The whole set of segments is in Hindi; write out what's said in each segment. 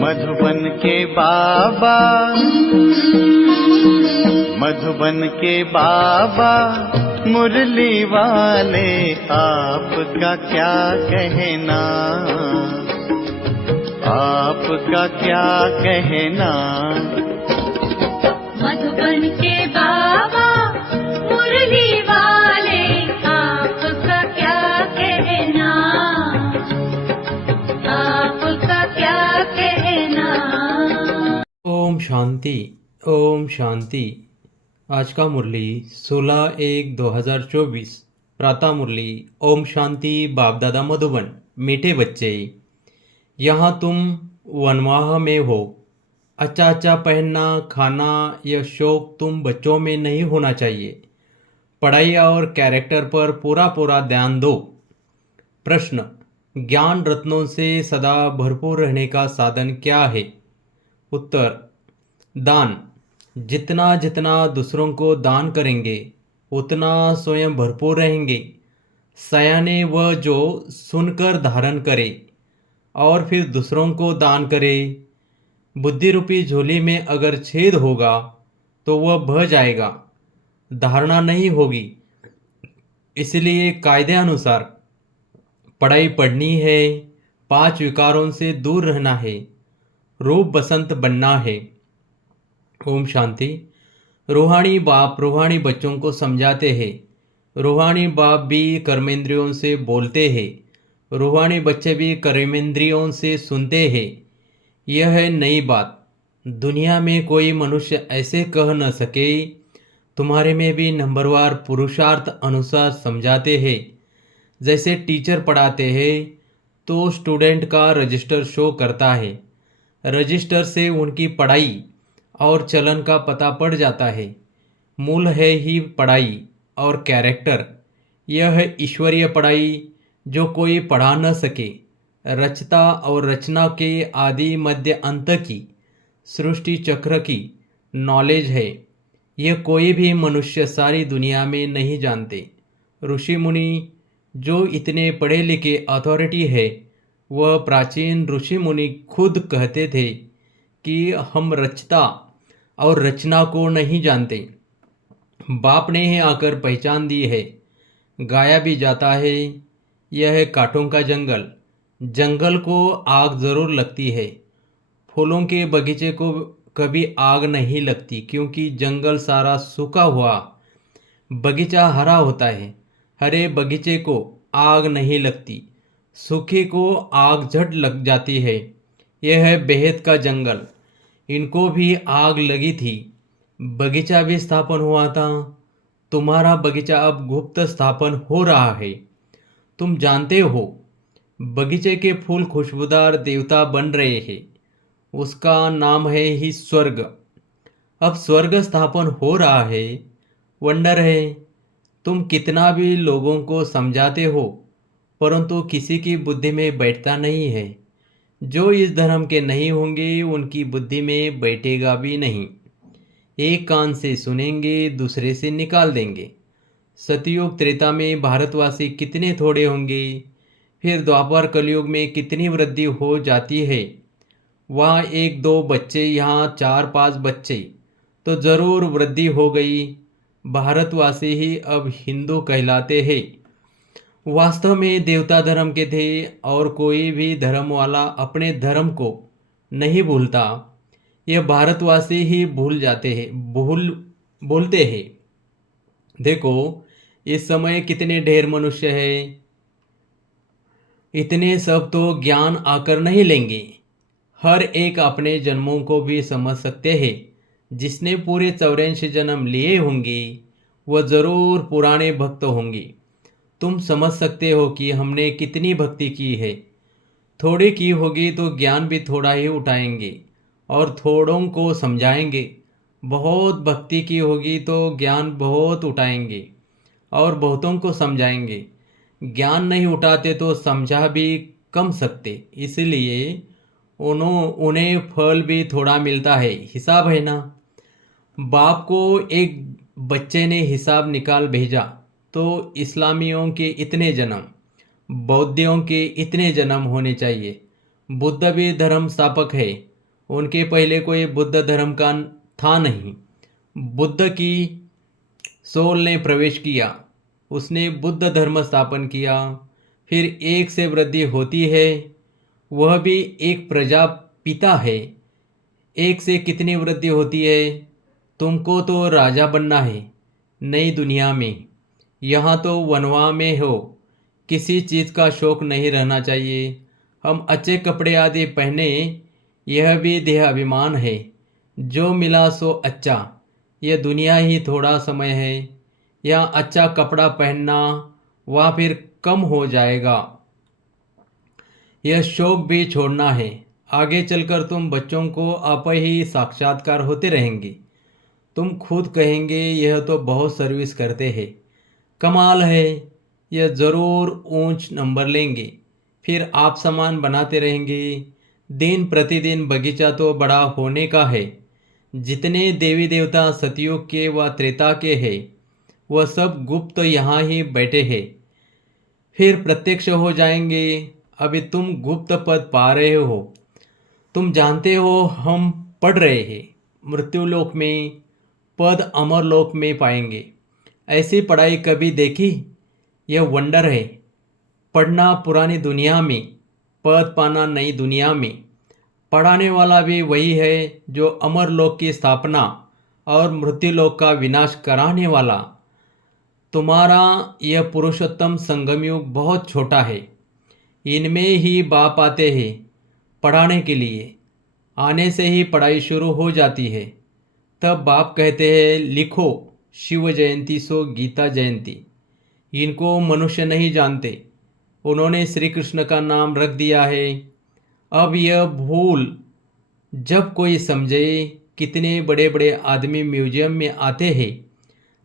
मधुबन के बाबा, मधुबन के बाबा मुरली वाले, आपका क्या कहना, आपका क्या कहना। मधुबन के बाबा मुरली वाले, आपका क्या कहना, आपका क्या कहना। ओम शांति, ओम शांति। आज का मुरली 16/1/2024 प्रातः मुरली। ओम शांति। बाप दादा मधुबन। मीठे बच्चे, यहाँ तुम वनवाह में हो। अच्छा अच्छा पहनना, खाना, यह शौक तुम बच्चों में नहीं होना चाहिए। पढ़ाई और कैरेक्टर पर पूरा पूरा ध्यान दो। प्रश्न, ज्ञान रत्नों से सदा भरपूर रहने का साधन क्या है? उत्तर, दान। जितना जितना दूसरों को दान करेंगे उतना स्वयं भरपूर रहेंगे। सयाने वह जो सुनकर धारण करे और फिर दूसरों को दान करे। बुद्धि रूपी झोली में अगर छेद होगा तो वह बह जाएगा, धारणा नहीं होगी। इसलिए कायदे अनुसार पढ़ाई पढ़नी है, 5 विकारों से दूर रहना है, रूप बसंत बनना है। ओम शांति। रूहानी बाप रूहानी बच्चों को समझाते हैं। रूहानी बाप भी कर्मेंद्रियों से बोलते हैं, रूहानी बच्चे भी कर्मेंद्रियों से सुनते हैं। यह है नई बात। दुनिया में कोई मनुष्य ऐसे कह न सके। तुम्हारे में भी नंबरवार पुरुषार्थ अनुसार समझाते हैं। जैसे टीचर पढ़ाते हैं तो स्टूडेंट का रजिस्टर शो करता है। रजिस्टर से उनकी पढ़ाई और चलन का पता पड़ जाता है। मूल है ही पढ़ाई और कैरेक्टर। यह है ईश्वरीय पढ़ाई जो कोई पढ़ा न सके। रचता और रचना के आदि मध्य अंत की, सृष्टि चक्र की नॉलेज है। यह कोई भी मनुष्य सारी दुनिया में नहीं जानते। ऋषि मुनि जो इतने पढ़े लिखे अथॉरिटी है, वह प्राचीन ऋषि मुनि खुद कहते थे कि हम रचता और रचना को नहीं जानते। बाप ने ही आकर पहचान दी है। गाया भी जाता है। यह है कांटों का जंगल। जंगल को आग जरूर लगती है। फूलों के बगीचे को कभी आग नहीं लगती, क्योंकि जंगल सारा सूखा हुआ, बगीचा हरा होता है। हरे बगीचे को आग नहीं लगती, सूखे को आग झट लग जाती है। यह है बेहद का जंगल। इनको भी आग लगी थी, बगीचा भी स्थापन हुआ था। तुम्हारा बगीचा अब गुप्त स्थापन हो रहा है। तुम जानते हो, बगीचे के फूल खुशबूदार देवता बन रहे हैं। उसका नाम है ही स्वर्ग। अब स्वर्ग स्थापन हो रहा है। वंडर है। तुम कितना भी लोगों को समझाते हो, परंतु किसी की बुद्धि में बैठता नहीं है। जो इस धर्म के नहीं होंगे उनकी बुद्धि में बैठेगा भी नहीं। एक कान से सुनेंगे, दूसरे से निकाल देंगे। सतयुग त्रेता में भारतवासी कितने थोड़े होंगे, फिर द्वापर कलयुग में कितनी वृद्धि हो जाती है। वहाँ 1-2 बच्चे, यहाँ 4-5 बच्चे, तो ज़रूर वृद्धि हो गई। भारतवासी ही अब हिंदू कहलाते हैं। वास्तव में देवता धर्म के थे, और कोई भी धर्म वाला अपने धर्म को नहीं भूलता। यह भारतवासी ही भूल जाते हैं, बोलते हैं। देखो इस समय कितने ढेर मनुष्य हैं। इतने सब तो ज्ञान आकर नहीं लेंगे। हर एक अपने जन्मों को भी समझ सकते हैं। जिसने पूरे 84 जन्म लिए होंगे वह ज़रूर पुराने भक्त होंगे। तुम समझ सकते हो कि हमने कितनी भक्ति की है। थोड़ी की होगी तो ज्ञान भी थोड़ा ही उठाएंगे और थोड़ों को समझाएंगे। बहुत भक्ति की होगी तो ज्ञान बहुत उठाएंगे और बहुतों को समझाएंगे। ज्ञान नहीं उठाते तो समझा भी कम सकते, इसलिए उन्हें फल भी थोड़ा मिलता है। हिसाब है ना। बाप को एक बच्चे ने हिसाब निकाल भेजा तो इस्लामियों के इतने जन्म, बौद्धियों के इतने जन्म होने चाहिए। बुद्ध भी धर्म स्थापक है, उनके पहले कोई बुद्ध धर्म का था नहीं। बुद्ध की सोल ने प्रवेश किया, उसने बुद्ध धर्म स्थापन किया। फिर एक से वृद्धि होती है, वह भी एक प्रजापिता है। एक से कितनी वृद्धि होती है? तुमको तो राजा बनना है नई दुनिया में। यहाँ तो वनवा में हो, किसी चीज़ का शौक नहीं रहना चाहिए। हम अच्छे कपड़े आदि पहने, यह भी देहाभिमान है। जो मिला सो अच्छा, यह दुनिया ही थोड़ा समय है। यहाँ अच्छा कपड़ा पहनना, वह फिर कम हो जाएगा। यह शौक भी छोड़ना है। आगे चलकर तुम बच्चों को आप ही साक्षात्कार होते रहेंगे। तुम खुद कहेंगे यह तो बहुत सर्विस करते हैं, कमाल है, यह ज़रूर ऊंच नंबर लेंगे। फिर आप सामान बनाते रहेंगे। दिन प्रतिदिन बगीचा तो बड़ा होने का है। जितने देवी देवता सतयुग के व त्रेता के हैं, वह सब गुप्त यहाँ ही बैठे हैं, फिर प्रत्यक्ष हो जाएंगे। अभी तुम गुप्त पद पा रहे हो। तुम जानते हो हम पढ़ रहे हैं, मृत्युलोक में पद अमरलोक में पाएंगे। ऐसी पढ़ाई कभी देखी? यह वंडर है। पढ़ना पुरानी दुनिया में, पद पाना नई दुनिया में। पढ़ाने वाला भी वही है जो अमरलोक की स्थापना और मृत्युलोक का विनाश कराने वाला। तुम्हारा यह पुरुषोत्तम संगमयुग बहुत छोटा है। इनमें ही बाप आते हैं पढ़ाने के लिए। आने से ही पढ़ाई शुरू हो जाती है। तब बाप कहते हैं लिखो शिव जयंती सो गीता जयंती। इनको मनुष्य नहीं जानते, उन्होंने श्री कृष्ण का नाम रख दिया है। अब यह भूल जब कोई समझे। कितने बड़े बड़े आदमी म्यूजियम में आते हैं,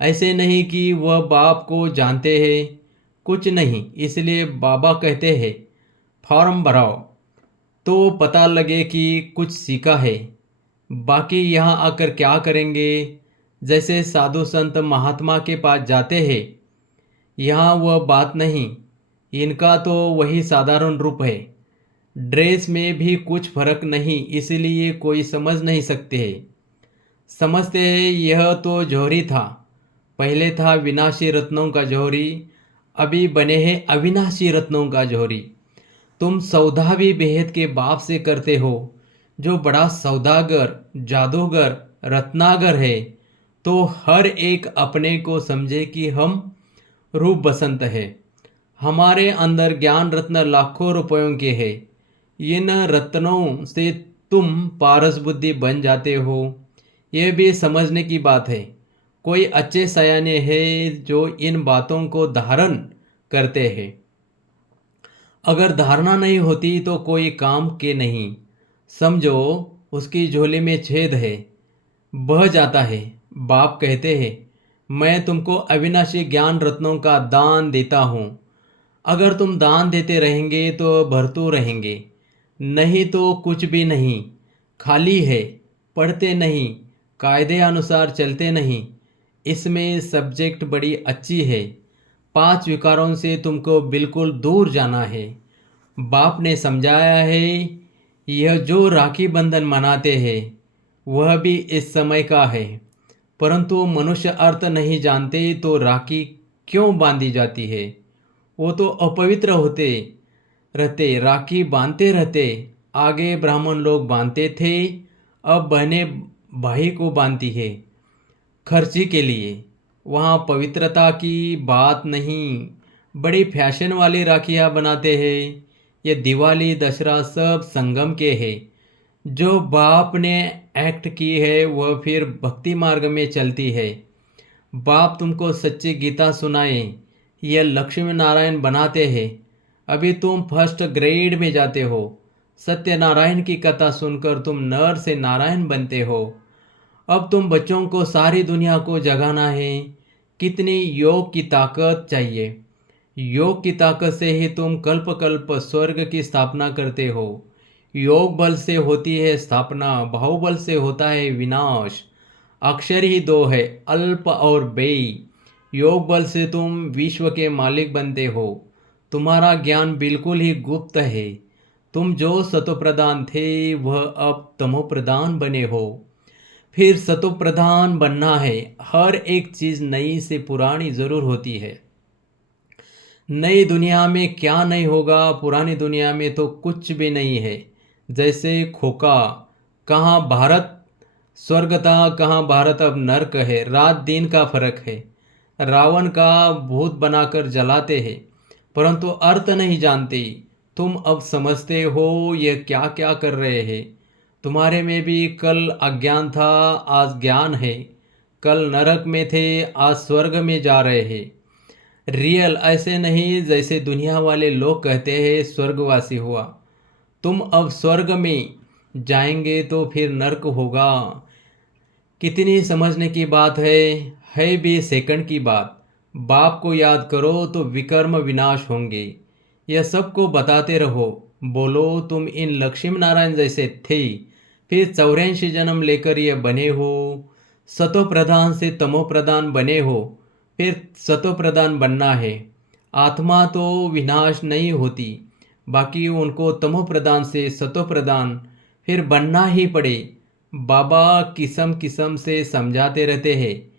ऐसे नहीं कि वह बाप को जानते हैं, कुछ नहीं। इसलिए बाबा कहते हैं फॉर्म भराओ तो पता लगे कि कुछ सीखा है। बाकी यहाँ आकर क्या करेंगे? जैसे साधु संत महात्मा के पास जाते हैं, यहाँ वह बात नहीं। इनका तो वही साधारण रूप है। ड्रेस में भी कुछ फर्क नहीं, इसलिए कोई समझ नहीं सकते हैं। समझते हैं यह तो जौहरी था, पहले था विनाशी रत्नों का जौहरी, अभी बने हैं अविनाशी रत्नों का जौहरी। तुम सौदा भी बेहद के बाप से करते हो, जो बड़ा सौदागर, जादूगर, रत्नागर है। तो हर एक अपने को समझे कि हम रूप बसंत है। हमारे अंदर ज्ञान रत्न लाखों रुपयों के हैं। इन रत्नों से तुम पारस बुद्धि बन जाते हो, यह भी समझने की बात है। कोई अच्छे सयाने हैं जो इन बातों को धारण करते हैं। अगर धारणा नहीं होती तो कोई काम के नहीं। समझो उसकी झोली में छेद है, बह जाता है। बाप कहते हैं मैं तुमको अविनाशी ज्ञान रत्नों का दान देता हूँ। अगर तुम दान देते रहेंगे तो भरतू रहेंगे, नहीं तो कुछ भी नहीं, खाली है। पढ़ते नहीं, कायदे अनुसार चलते नहीं। इसमें सब्जेक्ट बड़ी अच्छी है। 5 विकारों से तुमको बिल्कुल दूर जाना है। बाप ने समझाया है। यह जो राखी बंधन मनाते हैं वह भी इस समय का है, परंतु मनुष्य अर्थ नहीं जानते तो राखी क्यों बांधी जाती है? वो तो अपवित्र होते रहते, राखी बांधते रहते। आगे ब्राह्मण लोग बांधते थे, अब बहनें भाई को बांधती है खर्ची के लिए। वहाँ पवित्रता की बात नहीं, बड़ी फैशन वाली राखियाँ बनाते हैं। ये दिवाली दशहरा सब संगम के हैं। जो बाप ने एक्ट की है वह फिर भक्ति मार्ग में चलती है। बाप तुमको सच्ची गीता सुनाए, यह लक्ष्मी नारायण बनाते हैं। अभी तुम फर्स्ट ग्रेड में जाते हो। सत्यनारायण की कथा सुनकर तुम नर से नारायण बनते हो। अब तुम बच्चों को सारी दुनिया को जगाना है। कितनी योग की ताकत चाहिए। योग की ताकत से ही तुम कल्प कल्प स्वर्ग की स्थापना करते हो। योग बल से होती है स्थापना, बाहुबल से होता है विनाश। अक्षर ही 2 है, अल्प और बेई। योग बल से तुम विश्व के मालिक बनते हो। तुम्हारा ज्ञान बिल्कुल ही गुप्त है। तुम जो सतोप्रधान थे वह अब तमोप्रधान बने हो। फिर सतोप्रधान बनना है। हर एक चीज़ नई से पुरानी ज़रूर होती है। नई दुनिया में क्या नहीं होगा, पुरानी दुनिया में तो कुछ भी नहीं है। जैसे खोका, कहाँ भारत स्वर्ग था, कहाँ भारत अब नर्क है। रात दिन का फर्क है। रावण का भूत बनाकर जलाते हैं, परंतु अर्थ नहीं जानते। तुम अब समझते हो ये क्या क्या कर रहे हैं। तुम्हारे में भी कल अज्ञान था, आज ज्ञान है। कल नरक में थे, आज स्वर्ग में जा रहे हैं। रियल ऐसे नहीं जैसे दुनिया वाले लोग कहते हैं स्वर्गवासी हुआ। तुम अब स्वर्ग में जाएंगे तो फिर नर्क होगा। कितनी समझने की बात है भी सेकंड की बात। बाप को याद करो तो विकर्म विनाश होंगे। यह सबको बताते रहो। बोलो तुम इन लक्ष्मी नारायण जैसे थे, फिर 84 जन्म लेकर ये बने हो। सतो प्रधान से तमो प्रधान बने हो, फिर सतो प्रधान बनना है। आत्मा तो विनाश नहीं होती, बाकी उनको तमो प्रधान से सतो प्रधान फिर बनना ही पड़े। बाबा किस्म किस्म से समझाते रहते हैं।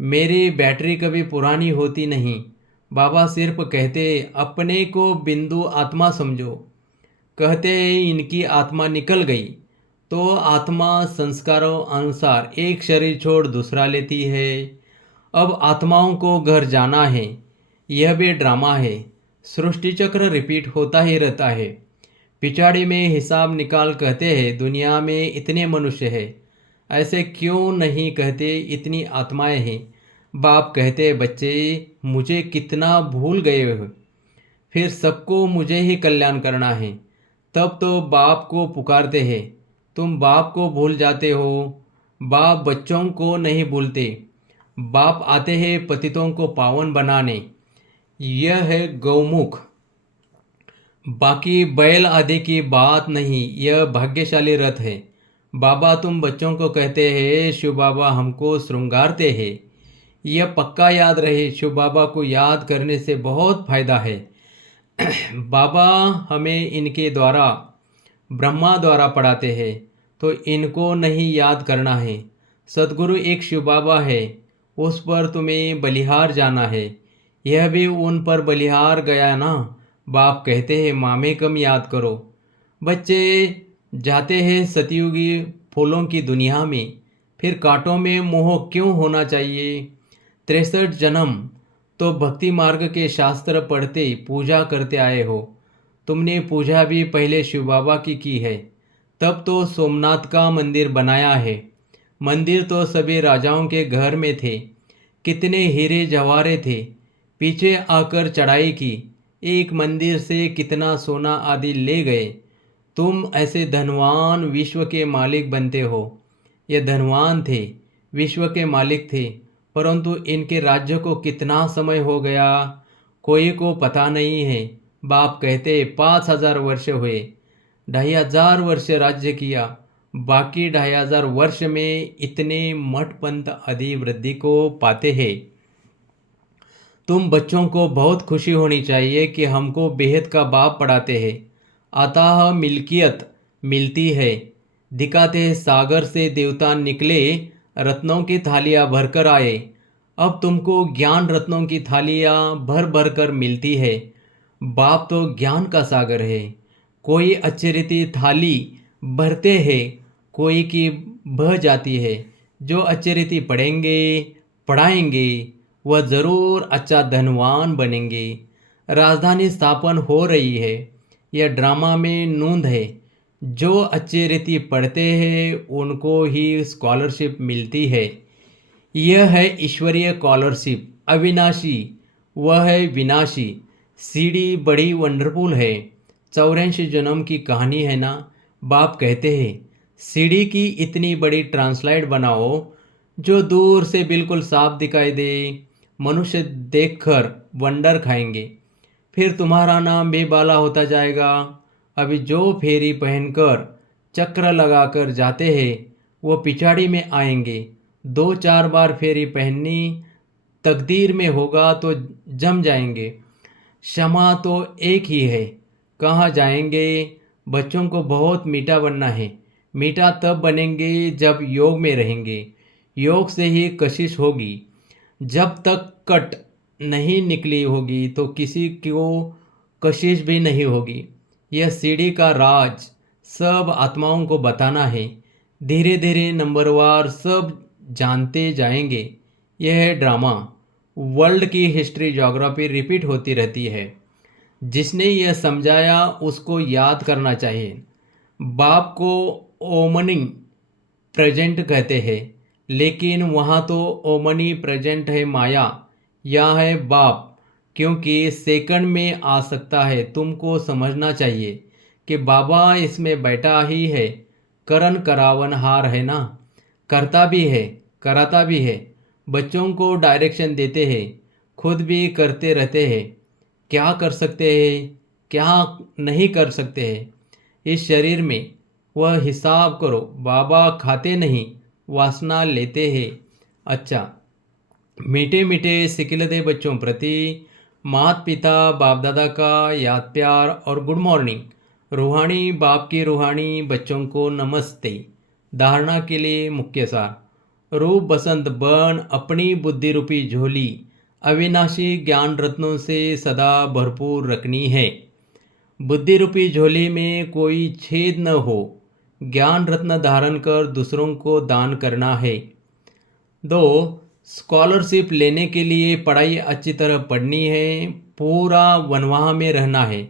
मेरी बैटरी कभी पुरानी होती नहीं। बाबा सिर्फ कहते अपने को बिंदु आत्मा समझो। कहते हैं इनकी आत्मा निकल गई तो आत्मा संस्कारों अनुसार एक शरीर छोड़ दूसरा लेती है। अब आत्माओं को घर जाना है। यह भी ड्रामा है। सृष्टि चक्र रिपीट होता ही रहता है। पिछाड़ी में हिसाब निकाल कहते हैं दुनिया में इतने मनुष्य हैं, ऐसे क्यों नहीं कहते इतनी आत्माएं हैं। बाप कहते बच्चे मुझे कितना भूल गए हो, फिर सबको मुझे ही कल्याण करना है। तब तो बाप को पुकारते हैं। तुम बाप को भूल जाते हो। बाप बच्चों को नहीं भूलते। बाप आते हैं पतितों को पावन बनाने। यह है गौमुख। बाकी बैल आदि की बात नहीं, यह भाग्यशाली रथ है। बाबा तुम बच्चों को कहते हैं शिव बाबा हमको श्रृंगारते हैं। यह पक्का याद रहे, शिव बाबा को याद करने से बहुत फायदा है। बाबा हमें इनके द्वारा ब्रह्मा द्वारा पढ़ाते हैं, तो इनको नहीं याद करना है। सदगुरु एक शिव बाबा है, उस पर तुम्हें बलिहार जाना है। यह भी उन पर बलिहार गया ना। बाप कहते हैं मामे कम याद करो। बच्चे जाते हैं सतयुगी फूलों की दुनिया में, फिर कांटों में मोह क्यों होना चाहिए। 63 जन्म तो भक्ति मार्ग के शास्त्र पढ़ते पूजा करते आए हो। तुमने पूजा भी पहले शिव बाबा की है, तब तो सोमनाथ का मंदिर बनाया है। मंदिर तो सभी राजाओं के घर में थे। कितने हीरे जवाहरे थे, पीछे आकर चढ़ाई की। एक मंदिर से कितना सोना आदि ले गए। तुम ऐसे धनवान विश्व के मालिक बनते हो। ये धनवान थे, विश्व के मालिक थे, परंतु इनके राज्य को कितना समय हो गया कोई को पता नहीं है। बाप कहते 5000 वर्ष हुए। 2500 वर्ष राज्य किया, बाकी 2500 वर्ष में इतने मठ पंथ आदि वृद्धि को पाते हैं। तुम बच्चों को बहुत खुशी होनी चाहिए कि हमको बेहद का बाप पढ़ाते हैं। अतः मिल्कियत मिलती है। दिखाते हैं सागर से देवता निकले, रत्नों की थालियाँ भरकर आए। अब तुमको ज्ञान रत्नों की थालियाँ भर भर कर मिलती है। बाप तो ज्ञान का सागर है। कोई अचरिती थाली भरते हैं, कोई की बह जाती है। जो अचरिती पढ़ेंगे पढ़ाएंगे वह ज़रूर अच्छा धनवान बनेंगे। राजधानी स्थापन हो रही है। यह ड्रामा में नूंद है। जो अच्छी रीति पढ़ते हैं उनको ही स्कॉलरशिप मिलती है। यह है ईश्वरीय स्कॉलरशिप, अविनाशी, वह है विनाशी। सीढ़ी बड़ी वंडरफुल है। 84 जन्म की कहानी है ना। बाप कहते हैं सीढ़ी की इतनी बड़ी ट्रांसलाइट बनाओ जो दूर से बिल्कुल साफ दिखाई दे। मनुष्य देखकर वंडर खाएंगे। फिर तुम्हारा नाम भी बाला होता जाएगा। अभी जो फेरी पहनकर चक्र लगाकर जाते हैं वो पिछाड़ी में आएंगे। 2-4 बार फेरी पहननी तकदीर में होगा तो जम जाएंगे। क्षमा तो एक ही है। कहाँ जाएंगे बच्चों को बहुत मीठा बनना है। मीठा तब बनेंगे जब योग में रहेंगे। योग से ही कशिश होगी। जब तक कट नहीं निकली होगी तो किसी को कशिश भी नहीं होगी। यह सीढ़ी का राज सब आत्माओं को बताना है। धीरे धीरे नंबरवार सब जानते जाएंगे। यह ड्रामा वर्ल्ड की हिस्ट्री ज्योग्राफी रिपीट होती रहती है। जिसने यह समझाया उसको याद करना चाहिए। बाप को ओमनिंग प्रेजेंट कहते हैं, लेकिन वहाँ तो ओमनी प्रेजेंट है माया, या है बाप, क्योंकि सेकंड में आ सकता है। तुमको समझना चाहिए कि बाबा इसमें बैठा ही है। करन करावन हार है ना, करता भी है कराता भी है। बच्चों को डायरेक्शन देते हैं, खुद भी करते रहते हैं। क्या कर सकते हैं, क्या नहीं कर सकते हैं, इस शरीर में वह हिसाब करो। बाबा खाते नहीं, वासना लेते हैं। अच्छा, मीठे मीठे सिकिलदे बच्चों प्रति माता पिता बाप दादा का याद प्यार और गुड मॉर्निंग। रूहानी बाप की रूहानी बच्चों को नमस्ते। धारणा के लिए मुख्य सार। रूप बसंत बन अपनी बुद्धि रूपी झोली अविनाशी ज्ञान रत्नों से सदा भरपूर रखनी है। बुद्धि रूपी झोली में कोई छेद न हो। ज्ञान रत्न धारण कर दूसरों को दान करना है। 2. स्कॉलरशिप लेने के लिए पढ़ाई अच्छी तरह पढ़नी है। पूरा वनवाह में रहना है।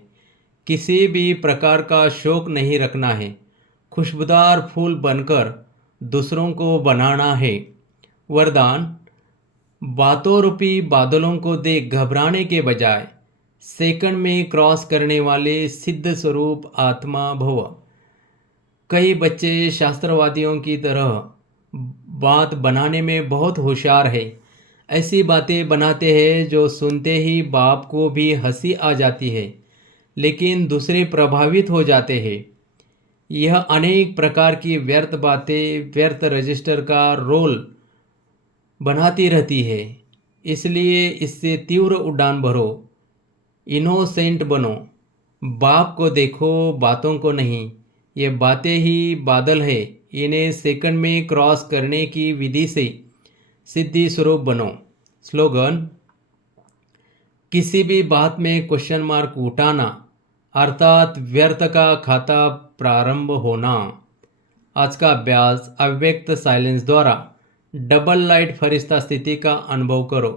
किसी भी प्रकार का शौक नहीं रखना है। खुशबूदार फूल बनकर दूसरों को बनाना है। वरदान, बातों रूपी बादलों को देख घबराने के बजाय सेकंड में क्रॉस करने वाले सिद्ध स्वरूप आत्मा भव। कई बच्चे शास्त्रवादियों की तरह बात बनाने में बहुत होशियार है। ऐसी बातें बनाते हैं जो सुनते ही बाप को भी हंसी आ जाती है, लेकिन दूसरे प्रभावित हो जाते हैं। यह अनेक प्रकार की व्यर्थ बातें व्यर्थ रजिस्टर का रोल बनाती रहती है। इसलिए इससे तीव्र उड़ान भरो। इनोसेंट बनो। बाप को देखो, बातों को नहीं। ये बातें ही बादल है। इन्हें सेकंड में क्रॉस करने की विधि से सिद्धि स्वरूप बनो। स्लोगन, किसी भी बात में क्वेश्चन मार्क उठाना अर्थात व्यर्थ का खाता प्रारंभ होना। आज का अभ्यास अव्यक्त साइलेंस द्वारा डबल लाइट फरिश्ता स्थिति का अनुभव करो।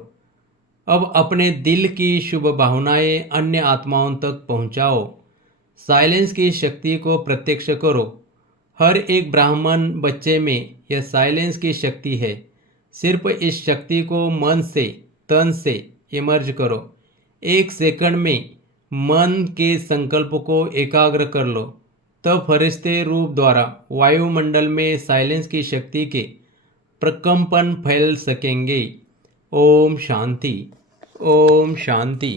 अब अपने दिल की शुभ भावनाएं अन्य आत्माओं तक पहुंचाओ। साइलेंस की शक्ति को प्रत्यक्ष करो। हर एक ब्राह्मण बच्चे में यह साइलेंस की शक्ति है। सिर्फ इस शक्ति को मन से तन से इमर्ज करो। 1 सेकंड में मन के संकल्प को एकाग्र कर लो। तब फरिश्ते रूप द्वारा वायुमंडल में साइलेंस की शक्ति के प्रकंपन फैल सकेंगे। ओम शांति, ओम शांति।